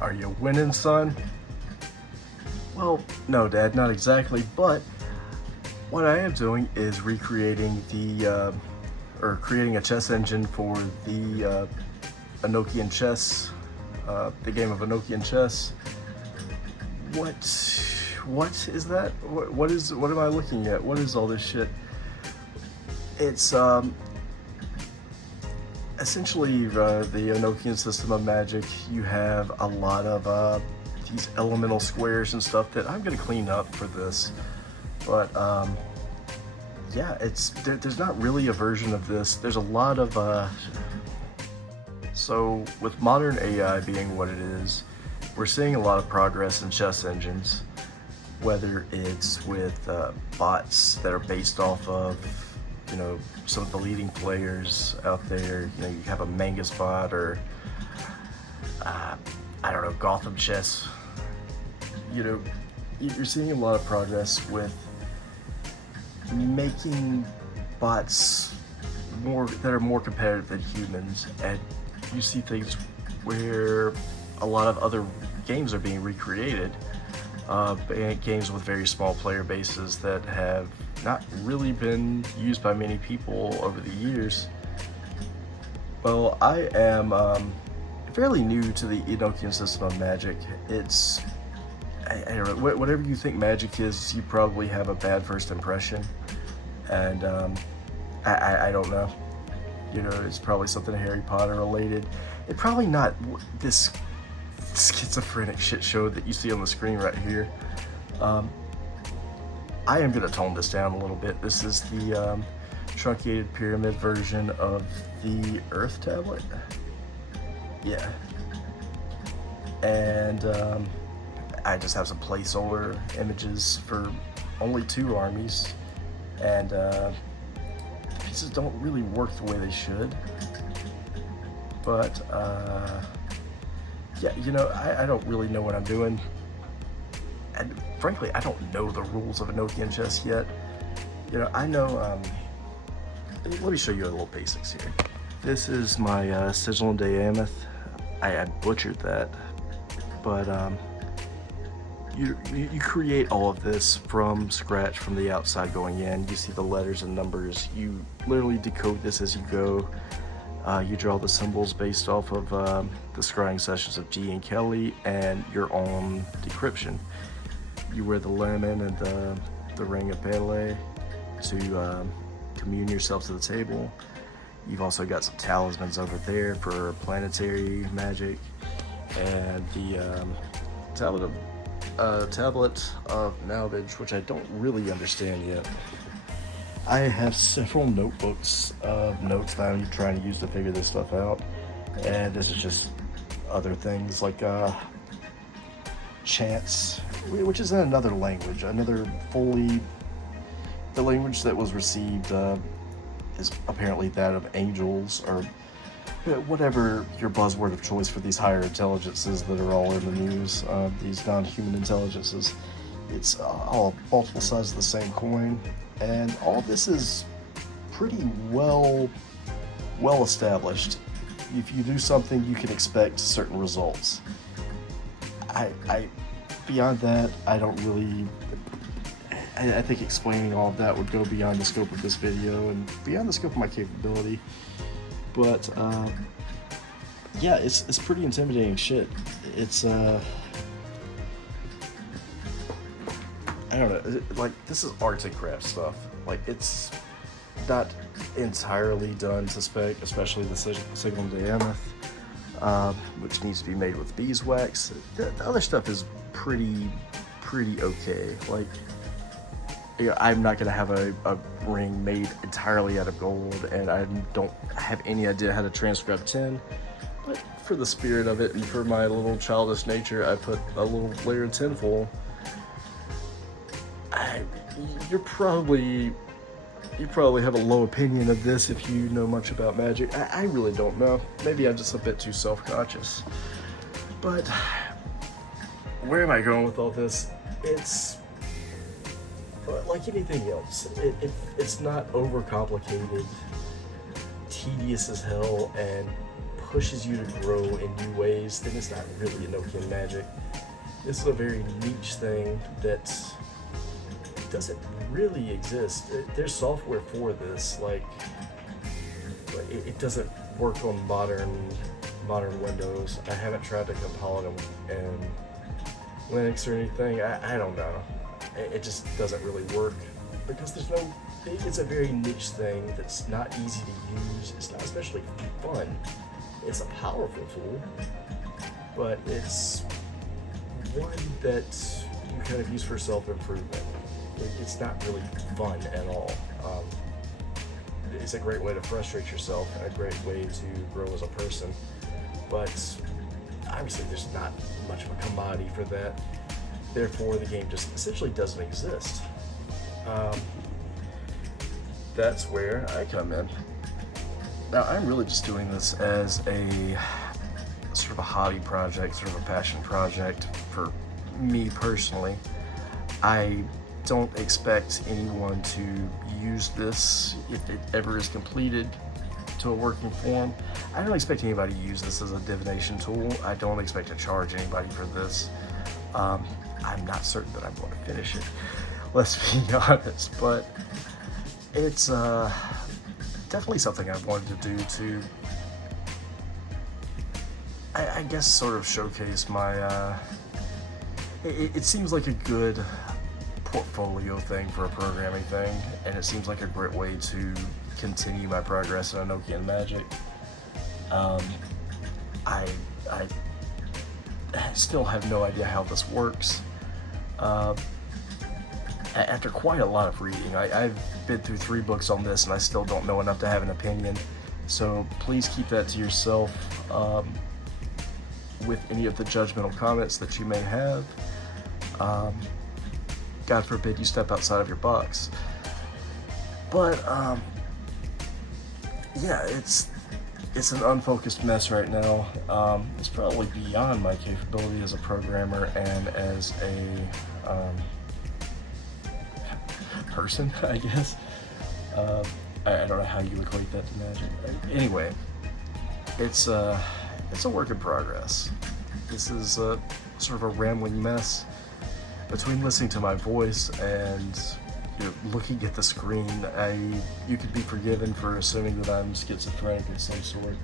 Are you winning, son? Well, no, Dad, not exactly, but what I am doing is recreating or creating a chess engine for the Enochian Chess, the game of Enochian Chess. What is that? What am I looking at? What is all this shit? It's essentially the Enochian system of magic. You have a lot of these elemental squares and stuff that I'm gonna clean up for this, but yeah, there's not really a version of this. There's a lot of so with modern AI being what it is, we're seeing a lot of progress in chess engines, whether it's with bots that are based off of, you know, some of the leading players out there. You know, you have a Mangus bot or I don't know, Gotham Chess. You know, you're seeing a lot of progress with making bots that are more competitive than humans, and you see things where a lot of other games are being recreated, games with very small player bases that have not really been used by many people over the years. Well, I am fairly new to the Enochian system of magic. I don't know, whatever you think magic is, you probably have a bad first impression, and I don't know. You know, it's probably something Harry Potter related. It's probably not this schizophrenic shit show that you see on the screen right here. I am going to tone this down a little bit. This is the truncated pyramid version of the Earth tablet. Yeah. And I just have some placeholder images for only 2 armies, and the pieces don't really work the way they should. But yeah, you know, I don't really know what I'm doing, and frankly, I don't know the rules of Enochian Chess yet. You know, I know. Let me show you a little basics here. This is my sigil and Diamoth. I butchered that, but you create all of this from scratch, from the outside going in. You see the letters and numbers. You literally decode this as you go. You draw the symbols based off of the scrying sessions of G and Kelly and your own decryption. You wear the lemon and the ring of Pele to commune yourself to the table. You've also got some talismans over there for planetary magic, and the tablet of knowledge, which I don't really understand yet. I have several notebooks of notes that I'm trying to use to figure this stuff out, and this is just other things like chants, which is in another language, the language that was received is apparently that of angels, or whatever your buzzword of choice for these higher intelligences that are all in the news, these non-human intelligences. It's all multiple sides of the same coin, and all this is pretty well established. If you do something, you can expect certain results. Beyond that, I don't really. I think explaining all of that would go beyond the scope of this video and beyond the scope of my capability. But yeah, it's pretty intimidating shit. It's I don't know, like, this is arts and crafts stuff. Like, it's not entirely done to spec, especially the sigil and Diamoth, which needs to be made with beeswax. The other stuff is pretty okay. Like, I'm not gonna have a ring made entirely out of gold, and I don't have any idea how to transcribe tin, but for the spirit of it and for my little childish nature, I put a little layer of tinfoil. You probably have a low opinion of this if you know much about magic. I really don't know. Maybe I'm just a bit too self-conscious. But where am I going with all this? It's like anything else. It's not overcomplicated, tedious as hell, and pushes you to grow in new ways, then it's not really Enochian magic. This is a very niche thing that doesn't really exist. There's software for this, like it doesn't work on modern Windows. I haven't tried to compile it in Linux or anything. I don't know. It just doesn't really work because it's a very niche thing that's not easy to use. It's not especially fun. It's a powerful tool, but it's one that you kind of use for self-improvement. It's not really fun at all. It's a great way to frustrate yourself and a great way to grow as a person, but obviously there's not much of a commodity for that. Therefore, the game just essentially doesn't exist. That's where I come in. Now, I'm really just doing this as a sort of a hobby project, sort of a passion project for me personally. I don't expect anyone to use this if it ever is completed to a working form. I don't expect anybody to use this as a divination tool. I don't expect to charge anybody for this. I'm not certain that I'm going to finish it, let's be honest, but it's definitely something I've wanted to do to, I guess, sort of showcase my, it seems like a good portfolio thing for a programming thing, and it seems like a great way to continue my progress in Enochian magic. I still have no idea how this works. After quite a lot of reading, I've been through 3 books on this and I still don't know enough to have an opinion, so please keep that to yourself with any of the judgmental comments that you may have. God forbid you step outside of your box. But yeah, it's an unfocused mess right now. It's probably beyond my capability as a programmer and as a person, I guess. I don't know how you equate that to magic. Anyway, it's a work in progress. This is sort of a rambling mess. Between listening to my voice and looking at the screen, you could be forgiven for assuming that I'm schizophrenic of some sort.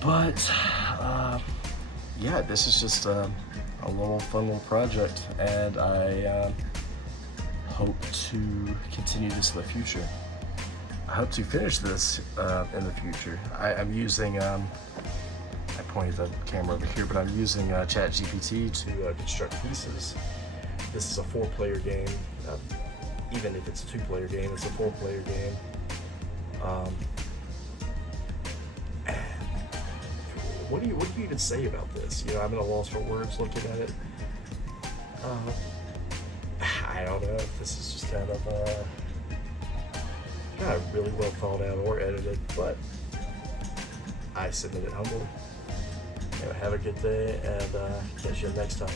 But yeah, this is just a little fun little project, and I hope to continue this in the future. I hope to finish this in the future. I'm using I pointed the camera over here, but I'm using ChatGPT to construct pieces. This is a 4-player game. Even if it's a 2-player game, it's a 4-player game. What do you even say about this? You know, I'm at a loss for words looking at it. I don't know if this is just kind of not really well thought out or edited, but I submit it humbly. Have a good day, and catch you next time.